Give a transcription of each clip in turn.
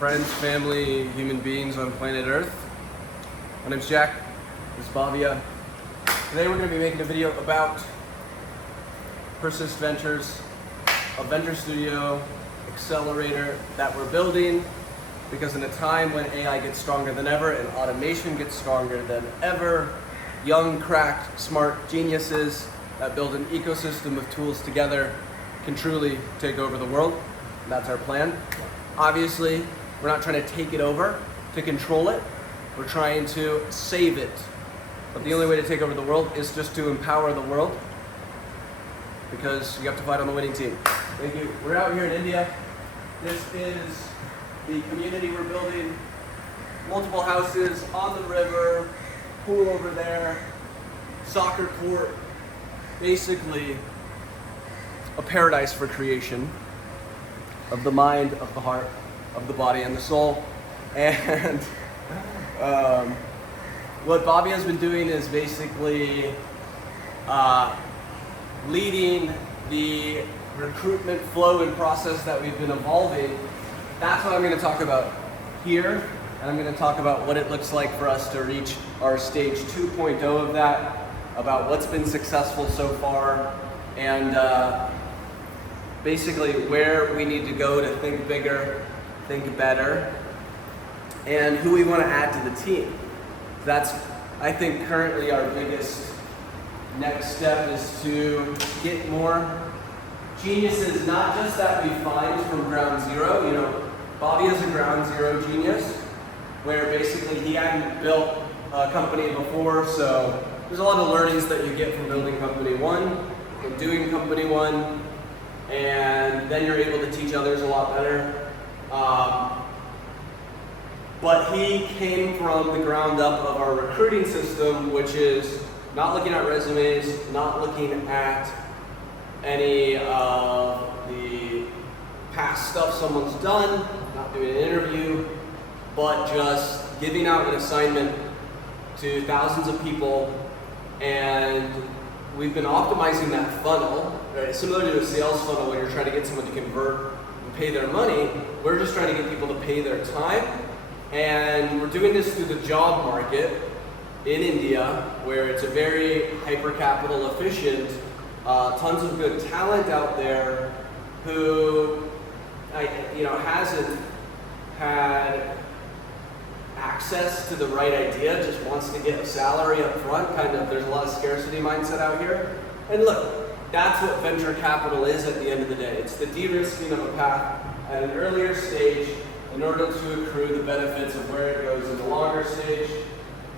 friends, family, human beings on planet Earth. My name's Jack, this is Bhavya. Today we're going to be making a video about Persist Ventures, a venture studio accelerator that we're building because in a time when AI gets stronger than ever and automation gets stronger than ever, young, cracked, smart geniuses that build an ecosystem of tools together can truly take over the world. And that's our plan. Obviously, we're not trying to take it over to control it. We're trying to save it. But the only way to take over the world is just to empower the world, because you have to fight on the winning team. Thank you. We're out here in India. This is the community we're building. Multiple houses on the river, pool over there, soccer court. Basically, a paradise for creation of the mind, of the heart, of the body, and the soul. And what Bobby has been doing is basically leading the recruitment flow and process that we've been evolving. That's what I'm going to talk about here, and I'm going to talk about what it looks like for us to reach our stage 2.0 of that, about what's been successful so far, and basically where we need to go to think bigger, think better, and who we want to add to the team. That's, I think, currently our biggest next step is to get more geniuses, not just that we find from ground zero. You know, Bobby is a ground zero genius, where basically he hadn't built a company before, so there's a lot of learnings that you get from building company one, from doing company one, and then you're able to teach others a lot better. But he came from the ground up of our recruiting system, which is not looking at resumes, not looking at any of the past stuff someone's done, not doing an interview, but just giving out an assignment to thousands of people. And we've been optimizing that funnel, right? Similar to a sales funnel where you're trying to get someone to convert and pay their money. We're just trying to get people to pay their time. And we're doing this through the job market in India, where it's a very hyper capital efficient, tons of good talent out there who hasn't had access to the right idea, just wants to get a salary up front. Kind of, there's a lot of scarcity mindset out here. And look, that's what venture capital is at the end of the day. It's the de-risking of a path at an earlier stage in order to accrue the benefits of where it goes in the longer stage.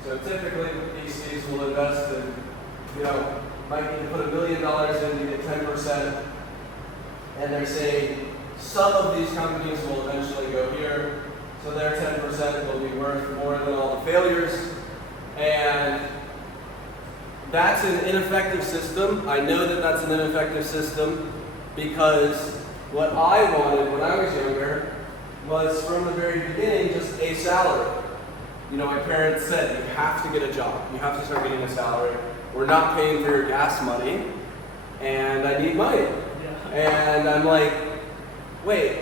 So typically VCs will invest in, might need to put $1 million in to get 10%. And they're saying some of these companies will eventually go here. So their 10% will be worth more than all the failures. And that's an ineffective system. I know that that's an ineffective system because what I wanted when I was younger was from the very beginning just a salary. My parents said, you have to get a job. You have to start getting a salary. We're not paying for your gas money, and I need money. Yeah. And I'm like, wait,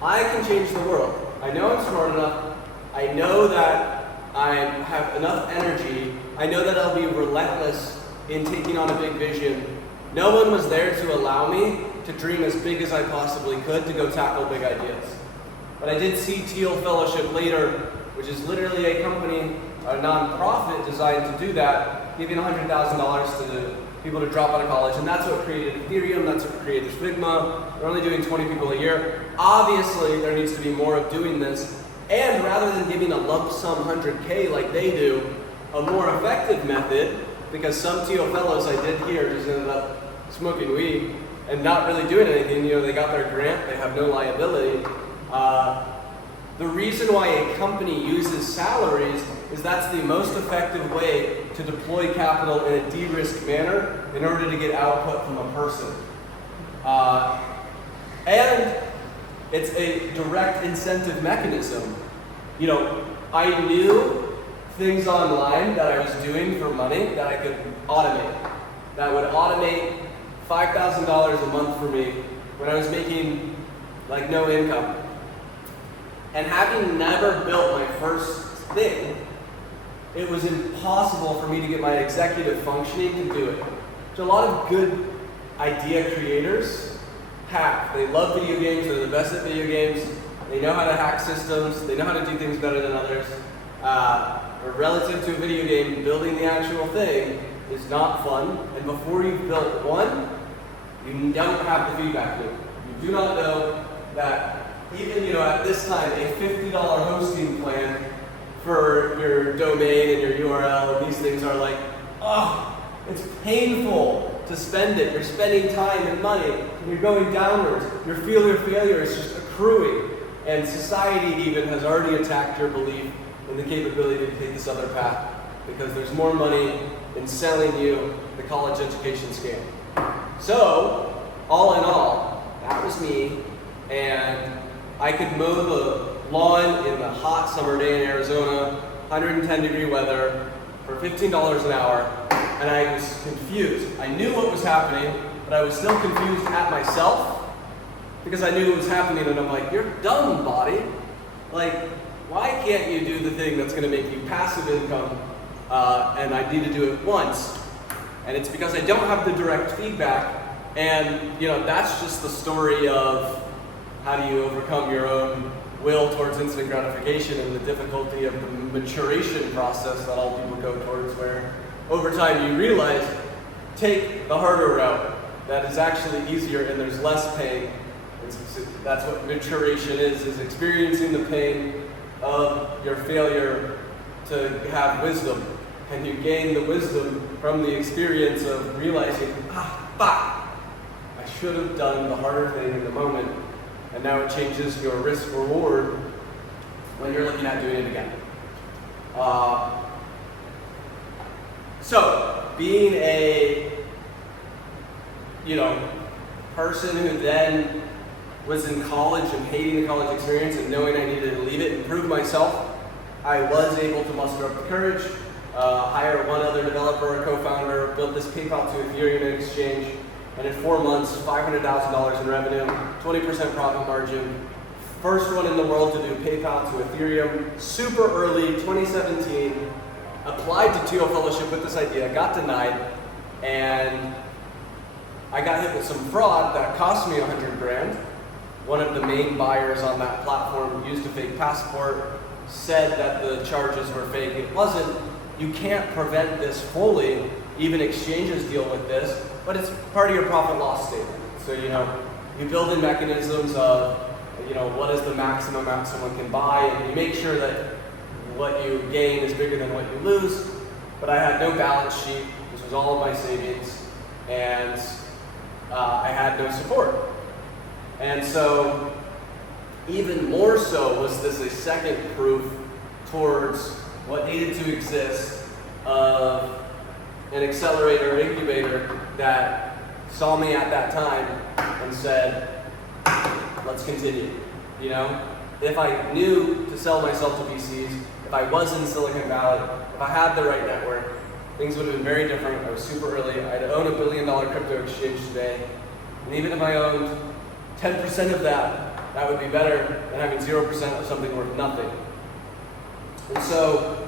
I can change the world. I know I'm smart enough. I know that I have enough energy. I know that I'll be relentless in taking on a big vision. No one was there to allow me to dream as big as I possibly could to go tackle big ideas. But I did see Teal Fellowship later, which is literally a company, a nonprofit designed to do that, giving $100,000 to the people to drop out of college. And that's what created Ethereum, that's what created Figma. They're only doing 20 people a year. Obviously, there needs to be more of doing this. And rather than giving a lump sum 100K like they do, a more effective method, because some Teal fellows I did here just ended up smoking weed and not really doing anything. They got their grant, they have no liability. The reason why a company uses salaries is that's the most effective way to deploy capital in a de-risk manner in order to get output from a person. And it's a direct incentive mechanism. I knew things online that I was doing for money that I could automate. That would automate $5,000 a month for me when I was making no income. And having never built my first thing, it was impossible for me to get my executive functioning to do it. So a lot of good idea creators hack. They love video games, they're the best at video games, they know how to hack systems, they know how to do things better than others. Or relative to a video game, building the actual thing is not fun. And before you've built one, you don't have the feedback loop. You do not know that even at this time, a $50 hosting plan for your domain and your URL, these things are like, oh, it's painful to spend it. You're spending time and money, and you're going downwards. Your failure is just accruing. And society even has already attacked your belief in the capability to take this other path, because there's more money in selling you the college education scam. So, all in all, that was me, and I could mow the lawn in the hot summer day in Arizona, 110-degree weather, for $15 an hour, and I was confused. I knew what was happening, but I was still confused at myself, because I knew what was happening, and I'm like, you're dumb, body. Like, why can't you do the thing that's gonna make you passive income, and I need to do it once? And it's because I don't have the direct feedback, and that's just the story of how do you overcome your own will towards instant gratification and the difficulty of the maturation process that all people go towards, where over time you realize, take the harder route, that is actually easier and there's less pain. That's what maturation is experiencing the pain of your failure to have wisdom. And you gain the wisdom from the experience of realizing, fuck, I should have done the harder thing in the moment. And now it changes your risk reward when you're looking at doing it again. So, being a person who then was in college and hating the college experience and knowing I needed to leave it and prove myself, I was able to muster up the courage, hire one other developer, a co-founder, build this PayPal to Ethereum exchange, and in 4 months, $500,000 in revenue, 20% profit margin, first one in the world to do PayPal to Ethereum, super early, 2017, applied to TO Fellowship with this idea, got denied, and I got hit with some fraud that cost me $100 grand. One of the main buyers on that platform used a fake passport, said that the charges were fake. It wasn't. You can't prevent this fully. Even exchanges deal with this, but it's part of your profit loss statement. So you build in mechanisms of what is the maximum amount someone can buy, and you make sure that what you gain is bigger than what you lose. But I had no balance sheet. This was all of my savings, and I had no support. And so, even more so was this a second proof towards what needed to exist of an accelerator incubator that saw me at that time and said, let's continue. If I knew to sell myself to VCs, if I was in Silicon Valley, if I had the right network, things would have been very different. I was super early. I'd own $1 billion crypto exchange today. And even if I owned 10% of that, that would be better than having 0% of something worth nothing. And so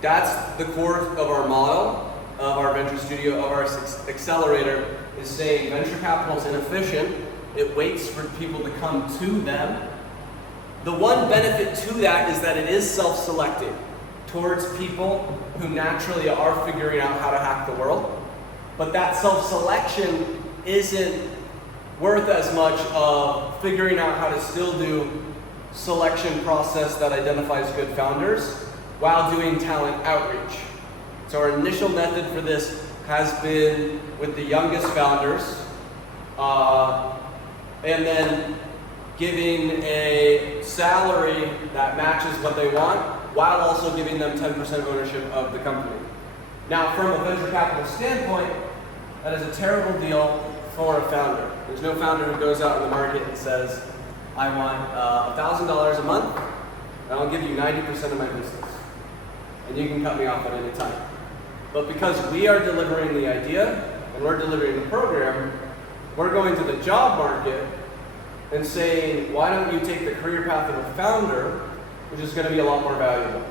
that's the core of our model, of our venture studio, of our accelerator, is saying venture capital is inefficient. It waits for people to come to them. The one benefit to that is that it is self-selecting towards people who naturally are figuring out how to hack the world. But that self-selection isn't worth as much of figuring out how to still do selection process that identifies good founders while doing talent outreach. So our initial method for this has been with the youngest founders, and then giving a salary that matches what they want, while also giving them 10% ownership of the company. Now, from a venture capital standpoint, that is a terrible deal for a founder. There's no founder who goes out in the market and says, I want $1,000 a month, and I'll give you 90% of my business. And you can cut me off at any time. But because we are delivering the idea, and we're delivering the program, we're going to the job market and saying, why don't you take the career path of a founder, which is going to be a lot more valuable.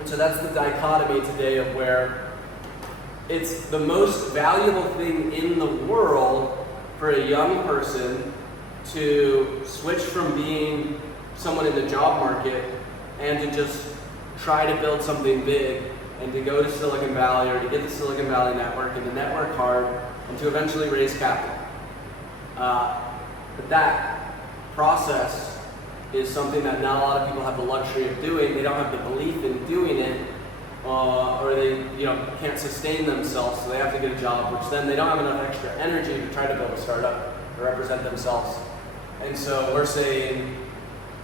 And so that's the dichotomy today of where it's the most valuable thing in the world for a young person to switch from being someone in the job market and to just try to build something big and to go to Silicon Valley or to get the Silicon Valley network and to network hard and to eventually raise capital. But that process is something that not a lot of people have the luxury of doing. They don't have the belief in doing it, or they can't sustain themselves, so they have to get a job, which then they don't have enough extra energy to try to build a startup or represent themselves. And so we're saying,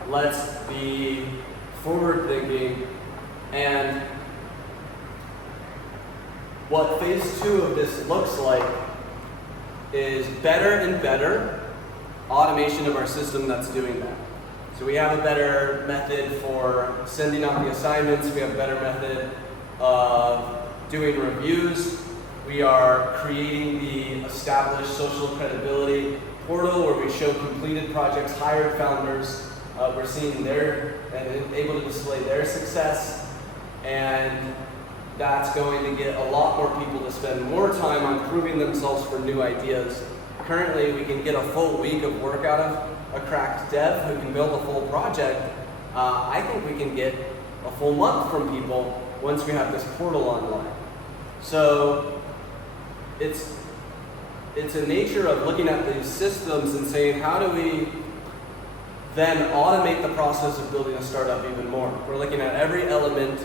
let's be forward thinking. And what phase 2 of this looks like is better and better automation of our system that's doing that. So we have a better method for sending out the assignments. We have a better method of doing reviews. We are creating the established social credibility portal where we show completed projects, hired founders. We're seeing and able to display their success. And that's going to get a lot more people to spend more time on proving themselves for new ideas. Currently, we can get a full week of work out of a cracked dev who can build a full project. I think we can get a full month from people once we have this portal online. So it's a nature of looking at these systems and saying, how do we then automate the process of building a startup even more? We're looking at every element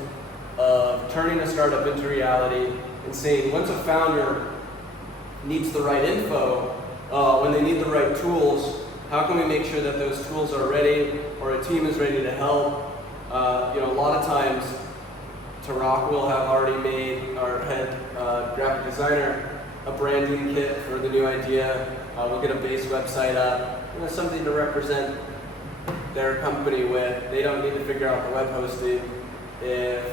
of turning a startup into reality and saying, once a founder needs the right info, when they need the right tools, how can we make sure that those tools are ready or a team is ready to help? A lot of times, Tarak will have already made, our head graphic designer, a branding kit for the new idea. We'll get a base website up, something to represent their company with. They don't need to figure out the web hosting if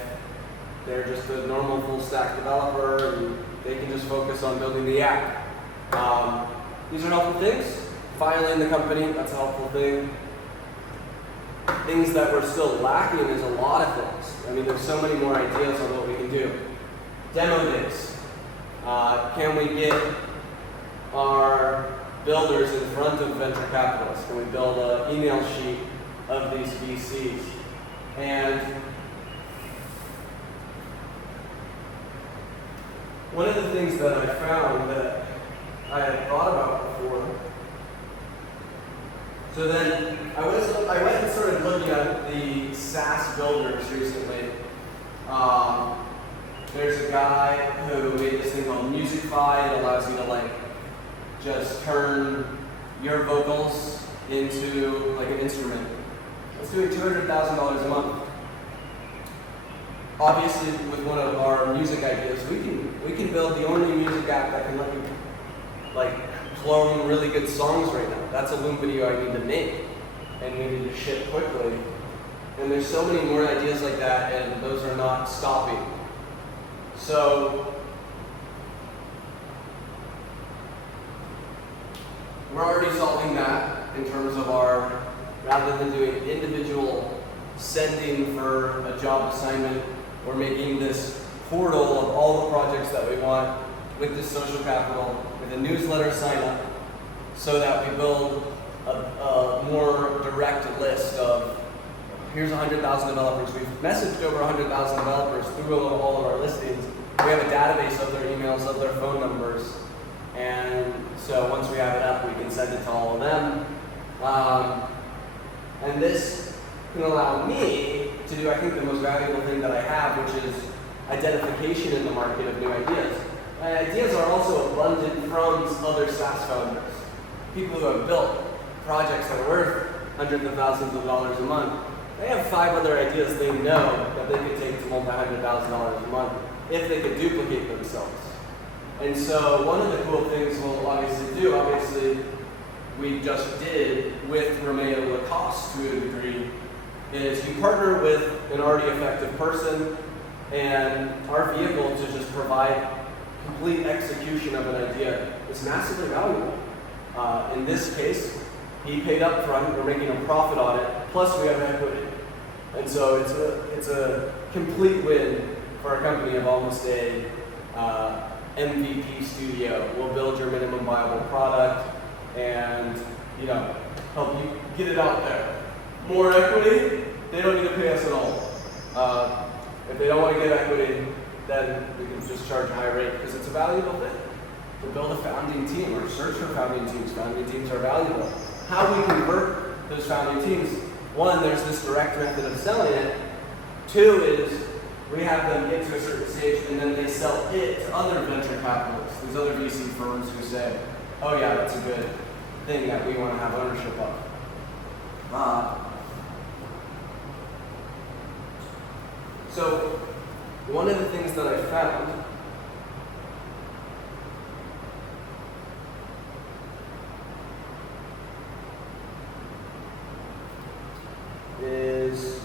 they're just a normal full stack developer and they can just focus on building the app. These are helpful things. Filing the company, that's a helpful thing. Things that we're still lacking is a lot of things. I mean, there's so many more ideas on what we can do. Demo days. Can we get our builders in front of venture capitalists? Can we build an email sheet of these VCs? And one of the things that I found that I had thought about before, so then I went and started looking at the SaaS builders recently. There's a guy who made this thing called Musicify. It allows you to just turn your vocals into an instrument. It's doing $200,000 a month. Obviously, with one of our music ideas, we can build the only music app that can let you clone really good songs right now. That's a Loom video I need to make, and we need to ship quickly. And there's so many more ideas like that, and those are not stopping. So we're already solving that in terms of rather than doing individual sending for a job assignment, we're making this portal of all the projects that we want with this social capital, with a newsletter sign up, so that we build a more direct list of, here's 100,000 developers. We've messaged over 100,000 developers through all of our listings. We have a database of their emails, of their phone numbers, and so once we have it up, we can send it to all of them. And this can allow me to do, I think, the most valuable thing that I have, which is identification in the market of new ideas. My ideas are also abundant from other SaaS founders, people who have built projects that are worth hundreds of thousands of dollars a month. They have 5 other ideas they know that they could take to multi-$100,000 a month if they could duplicate themselves. And so one of the cool things we'll obviously we just did with Romeo Lacoste to a degree, is you partner with an already effective person, and our vehicle to just provide complete execution of an idea is massively valuable. In this case, He paid up front, we're making a profit on it, plus we have equity. And so it's a complete win for our company of almost a MVP studio. We'll build your minimum viable product and help you get it out there. More equity, they don't need to pay us at all. If they don't want to get equity, then we can just charge a high rate because it's a valuable thing. To build a founding team or search for founding teams. Founding teams are valuable. How we convert those founding teams, one, there's this direct method of selling it. Two is we have them get to a certain stage and then they sell it to other venture capitalists, these other VC firms who say, oh yeah, that's a good thing that we want to have ownership of. So one of the things that I found is,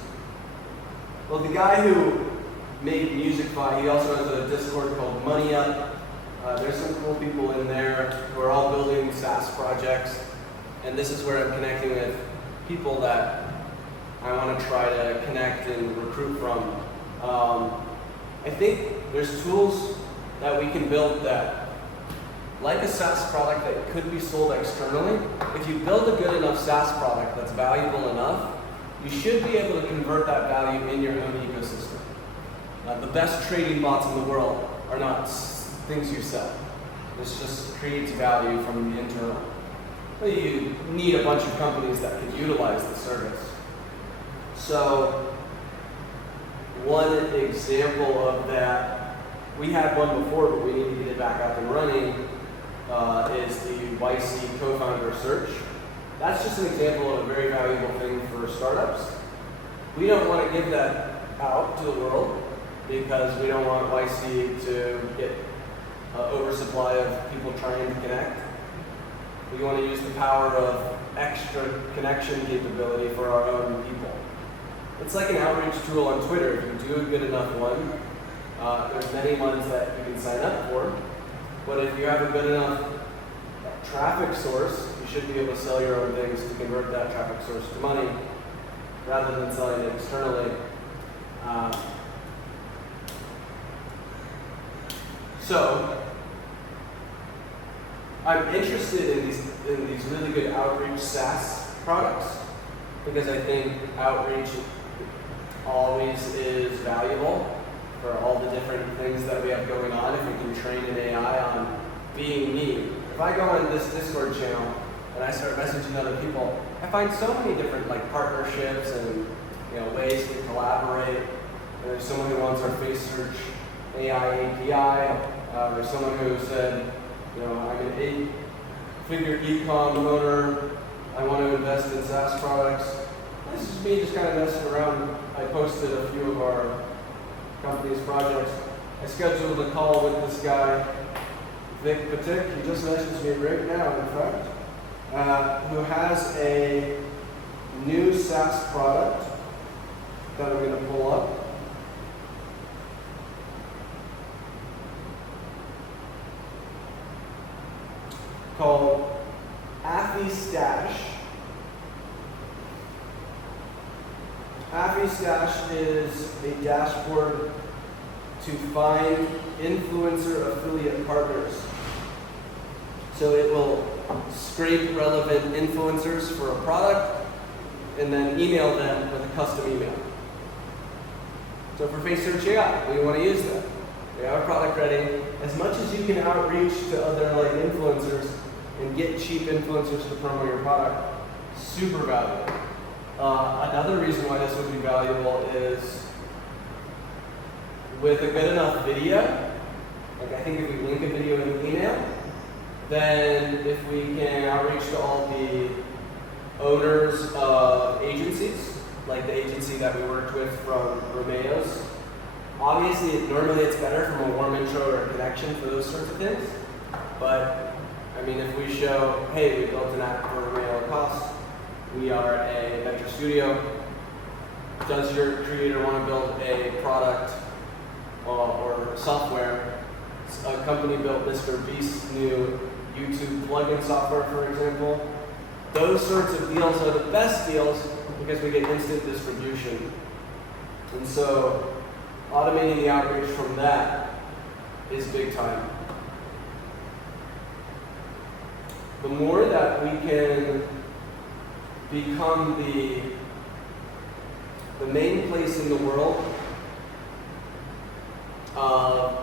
well, the guy who made Musicify, he also has a Discord called Money Up. There's some cool people in there who are all building SaaS projects, and this is where I'm connecting with people that I want to try to connect and recruit from. I think there's tools that we can build that, like a SaaS product that could be sold externally, if you build a good enough SaaS product that's valuable enough, you should be able to convert that value in your own ecosystem. The best trading bots in the world are not things you sell. This just creates value from the internal. But you need a bunch of companies that can utilize the service. So one example of that, we had one before, but we need to get it back up and running, is the YC co-founder search. That's just an example of a very valuable thing for startups. We don't want to give that out to the world because we don't want YC to get an oversupply of people trying to connect. We want to use the power of extra connection capability for our own people. It's like an outreach tool on Twitter. If you do a good enough one, there's many ones that you can sign up for. But if you have a good enough traffic source, you should be able to sell your own things to convert that traffic source to money rather than selling it externally. So I'm interested in these really good outreach SaaS products because I think outreach always is valuable for all the different things that we have going on. If we can train an AI on being me. If I go on this Discord channel and I start messaging other people, I find so many different partnerships and ways to collaborate. There's someone who wants our face search AI API. There's someone who said, I'm an 8-figure e-com owner. I want to invest in SaaS products. This is me just kind of messing around. I posted a few of our company's projects. I scheduled a call with this guy, Vic Patik. He just messaged me right now, in fact, who has a new SaaS product that I'm going to pull up. Called Affy Stash. Affy Stash is a dashboard to find influencer affiliate partners. So it will scrape relevant influencers for a product and then email them with a custom email. So for Face Search AI, we want to use that. We have a product ready. As much as you can outreach to other influencers and get cheap influencers to promote your product, super valuable. Another reason why this would be valuable is with a good enough video, I think if we link a video in the email, then if we can outreach to all the owners of agencies, like the agency that we worked with from Romeo's, obviously normally it's better from a warm intro or a connection for those sorts of things, but if we show, hey, we built an app for Romeo Lacoste, we are a venture studio, does your creator want to build a product or software? A company built Mr. Beast's new YouTube plugin software, for example. Those sorts of deals are the best deals because we get instant distribution. And so automating the outreach from that is big time. The more that we can become the main place in the world of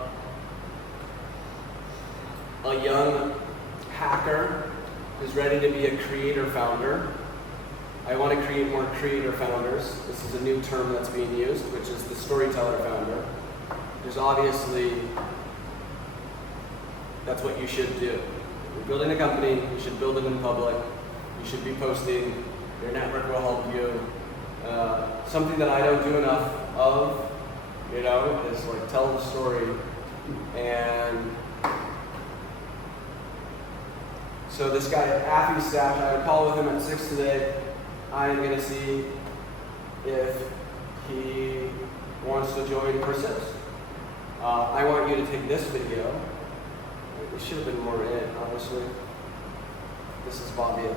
a young hacker who's ready to be a creator founder. I want to create more creator founders. This is a new term that's being used, which is the storyteller founder. Because obviously, that's what you should do. You're building a company, you should build it in public. You should be posting. Your network will help you. Something that I don't do enough of, is like tell the story. And so this guy, Affy Staff, I had a call with him at 6 today. I am going to see if he wants to join Persist. I want you to take this video. It should have been more in it, honestly. This is Bobby.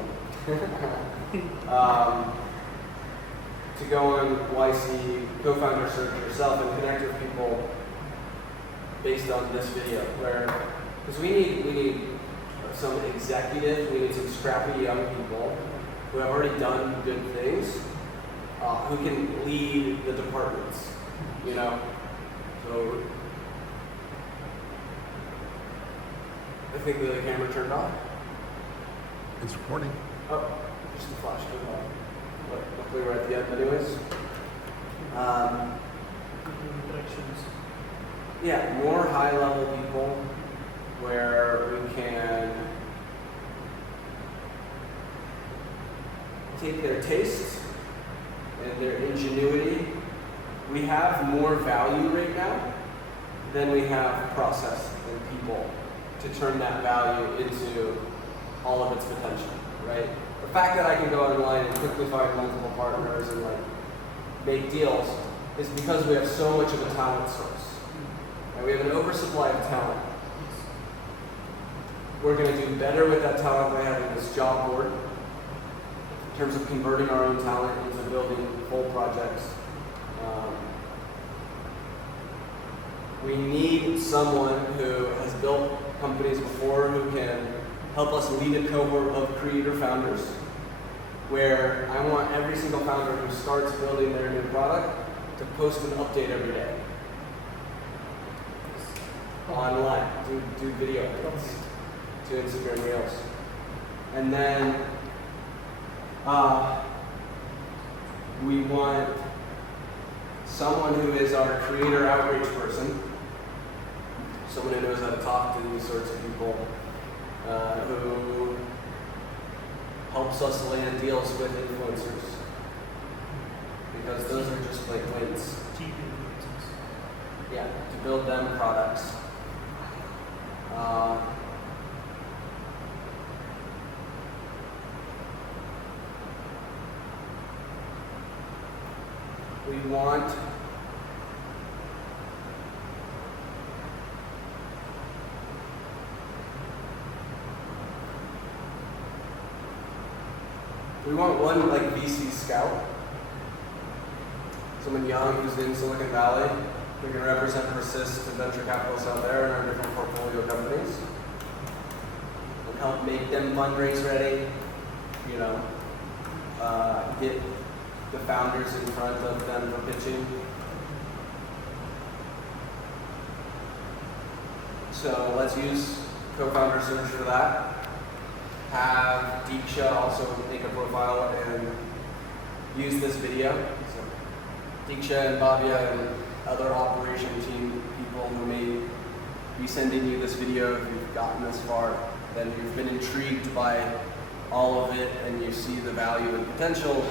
To go on YC co-founder search yourself and connect with people based on this video, because we need some executives, we need some scrappy young people who have already done good things, who can lead the departments, So I think the camera turned off. It's recording. Oh, just the flash turned off. But luckily we're at the end anyways. Yeah, more high-level people where we can take their taste and their ingenuity. We have more value right now than we have process and people to turn that value into all of its potential, right? The fact that I can go online and quickly find multiple partners and make deals is because we have so much of a talent source. And we have an oversupply of talent. We're going to do better with that talent by having this job board in terms of converting our own talent into building full projects. We need someone who has built companies before who can help us lead a cohort of creator founders, where I want every single founder who starts building their new product to post an update every day. Online, do video updates to Instagram Reels. And then we want someone who is our creator outreach person, someone who knows how to talk to these sorts of people, who helps us land deals with influencers, because those are just like wins. Yeah, to build them products. We want one VC scout, someone young who's in Silicon Valley who can represent Persist to venture capitalists out there in our different portfolio companies and help make them fundraise ready, get the founders in front of them for pitching. So let's use co-founder search for that. Have Deeksha also make a profile and use this video. So Deeksha and Bhavya and other operation team people who may be sending you this video, if you've gotten this far, then you've been intrigued by all of it and you see the value and potential,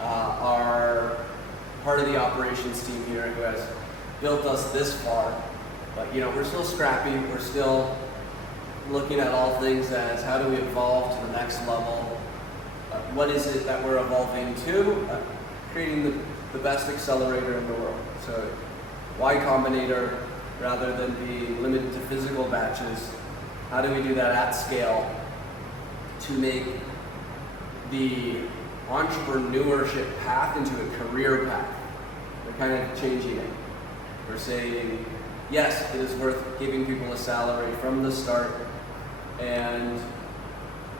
are part of the operations team here who has built us this far. But we're still scrappy, we're still looking at all things as how do we evolve to the next level, what is it that we're evolving to, creating the best accelerator in the world. So Y Combinator, rather than be limited to physical batches, how do we do that at scale to make the entrepreneurship path into a career path. We're kind of changing it. We're saying, yes, it is worth giving people a salary from the start, and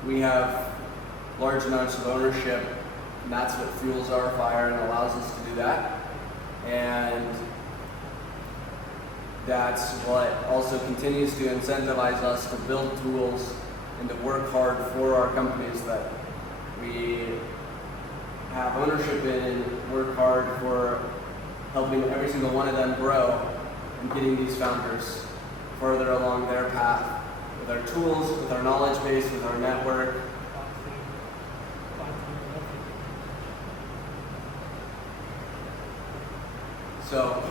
we have large amounts of ownership, and that's what fuels our fire and allows us to do that. And that's what also continues to incentivize us to build tools and to work hard for our companies that we have ownership in, and work hard for helping every single one of them grow and getting these founders further along their path with our tools, with our knowledge base, with our network. So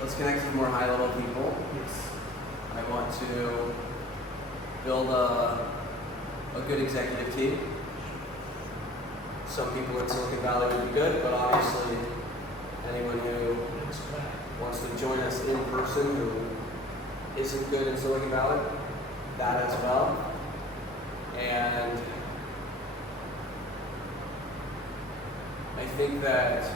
let's connect with more high-level people. Yes. I want to build a good executive team. Some people in Silicon Valley would be good, but obviously anyone who wants to join us in person who isn't good in Silicon Valley, that as well. And I think that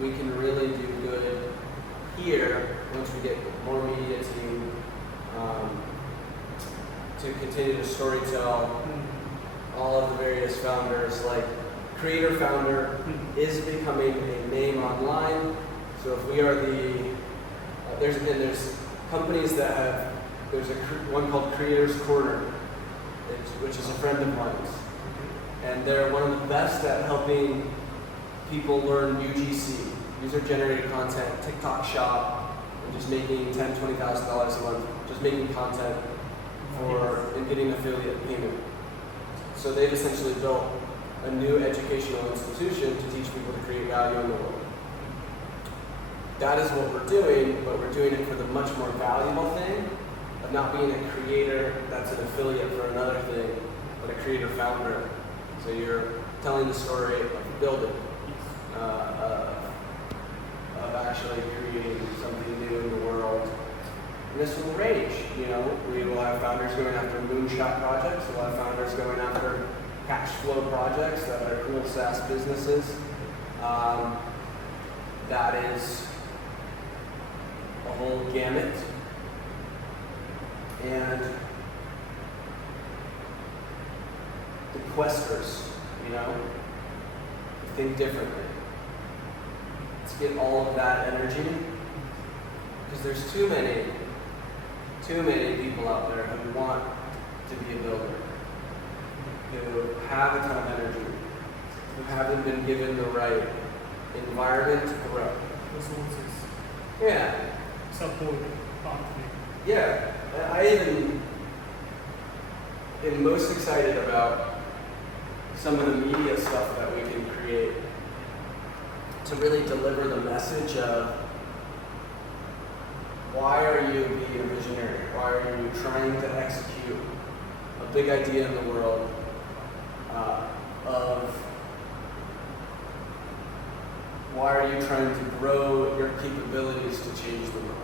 we can really do good here once we get more media team to continue to storytell all of the various founders. Like creator founder is becoming a name online. So if we are there's companies that have, there's one called Creators Corner, which is a friend of mine's, and they're one of the best at helping people learn UGC, user-generated content, TikTok shop, and just making $10,000, $20,000 a month, just making content and getting affiliate payment. So they've essentially built a new educational institution to teach people to create value in the world. That is what we're doing, but we're doing it for the much more valuable thing of not being a creator that's an affiliate for another thing, but a creator founder. So you're telling the story of building. Of actually creating something new in the world. And this will range, we will have founders going after moonshot projects, we'll have founders going after cash flow projects that are cool SaaS businesses. That is a whole gamut. And the questers, think differently. Let's get all of that energy, because there's too many people out there who want to be a builder, who have a ton of energy, who haven't been given the right environment to grow. Resources, Yeah. support, pathway. Yeah. I even am most excited about some of the media stuff that we can create to really deliver the message of why are you being a visionary? Why are you trying to execute a big idea in the world of why are you trying to grow your capabilities to change the world?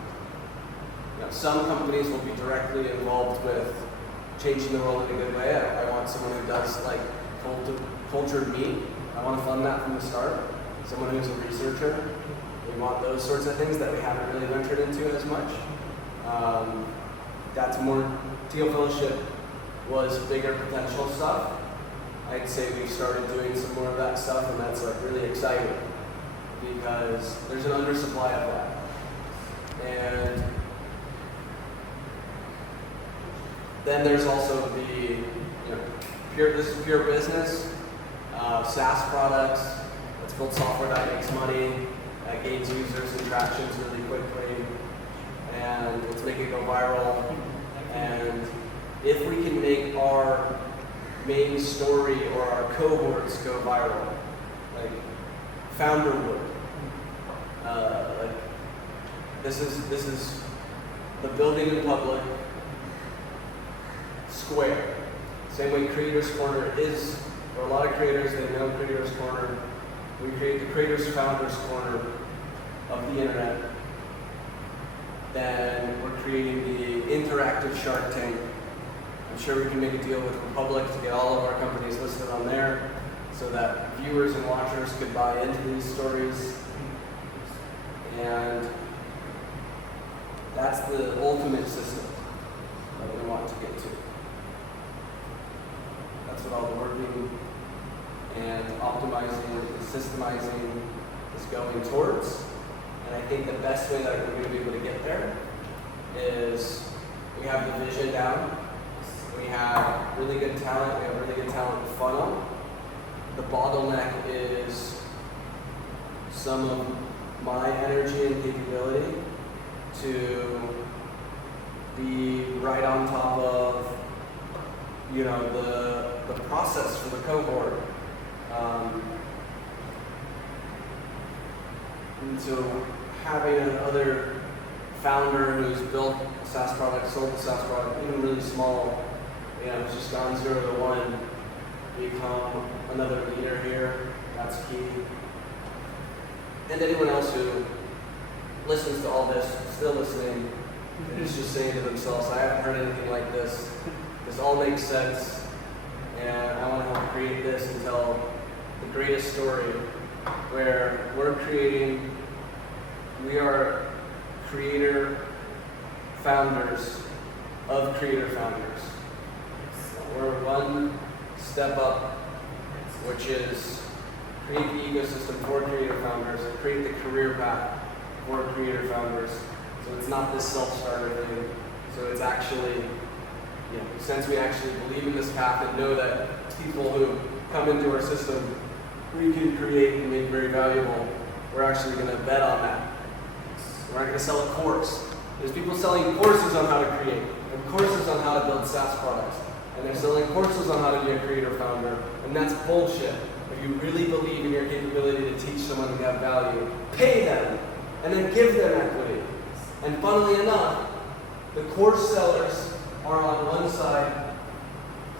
Some companies will be directly involved with changing the world in a good way. I want someone who does like cultured meat. I want to fund that from the start. Someone who's a researcher. We want those sorts of things that we haven't really ventured into as much. That's more, Teal Fellowship was bigger potential stuff. I'd say we've started doing some more of that stuff, and that's like really exciting because there's an undersupply of that. And then there's also the, this is pure business, SaaS products. Let's build software that makes money, that gains users and tractions really quickly, and let's make it go viral. And if we can make our main story or our cohorts go viral, like founder would, this is the building in public square. Same way Creators Corner is, for a lot of creators, they know Creators Corner. We create the Creators Founders Corner of the internet. then we're creating the interactive Shark Tank. I'm sure we can make a deal with Republic to get all of our companies listed on there so that viewers and watchers could buy into these stories. And that's the ultimate system that we want to get to. That's what all the working and optimizing and systemizing is going towards. And I think the best way that we're going to be able to get there is we have the vision down, we have really good talent, we have really good talent funnel. The bottleneck is some of my energy and capability to be right on top of, you know, the process for the cohort. And so having another founder who's built a SaaS product, sold a SaaS product, even really small, you know, just gone 0 to 1, become another leader here, that's key. And anyone else who listens to all this, still listening, is just saying to themselves, I haven't heard anything like this. This all makes sense, and I want to help create this and tell the greatest story where we are creator founders of creator founders. We're one step up, which is create the ecosystem for creator founders and create the career path for creator founders. So it's not this self-starter thing. So it's actually, you know, since we actually believe in this path and know that people who come into our system we can create and make very valuable, we're actually going to bet on that. We're not going to sell a course. There's people selling courses on how to create and courses on how to build SaaS products. And they're selling courses on how to be a creator founder. And that's bullshit. If you really believe in your capability to teach someone to have value, pay them and then give them equity. And funnily enough, the course sellers are on one side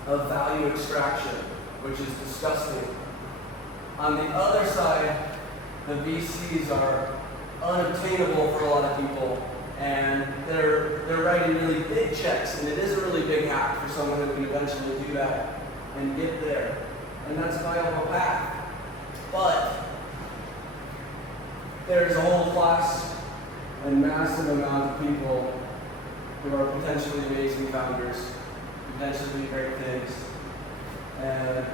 of value extraction, which is disgusting. On the other side, the VCs are unobtainable for a lot of people, and they're writing really big checks, and it is a really big hack for someone who can eventually do that and get there. And that's a viable path. But there's a whole class and massive amount of people who are potentially amazing founders, potentially great things, and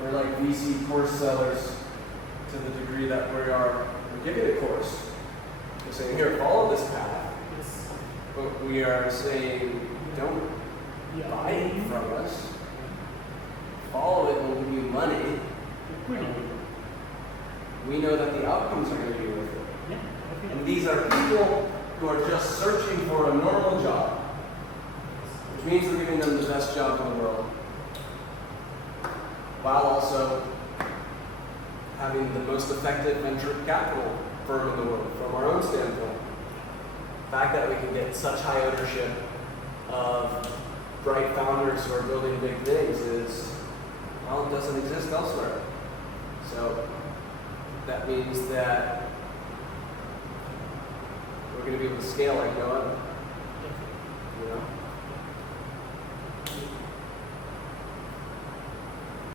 we're like VC course sellers to the degree that we're giving a course. We're saying, here, follow this path. Yes. But we are saying, don't buy it from us. Follow it and we'll give you money. We know that the outcomes are going to be worth it. Yeah. Okay. And these are people who are just searching for a normal job, which means we're giving them the best job in the world, while also having the most effective venture capital firm in the world from our own standpoint. The fact that we can get such high ownership of bright founders who are building big things is, well, it doesn't exist elsewhere. So that means that we're going to be able to scale like no other. You know?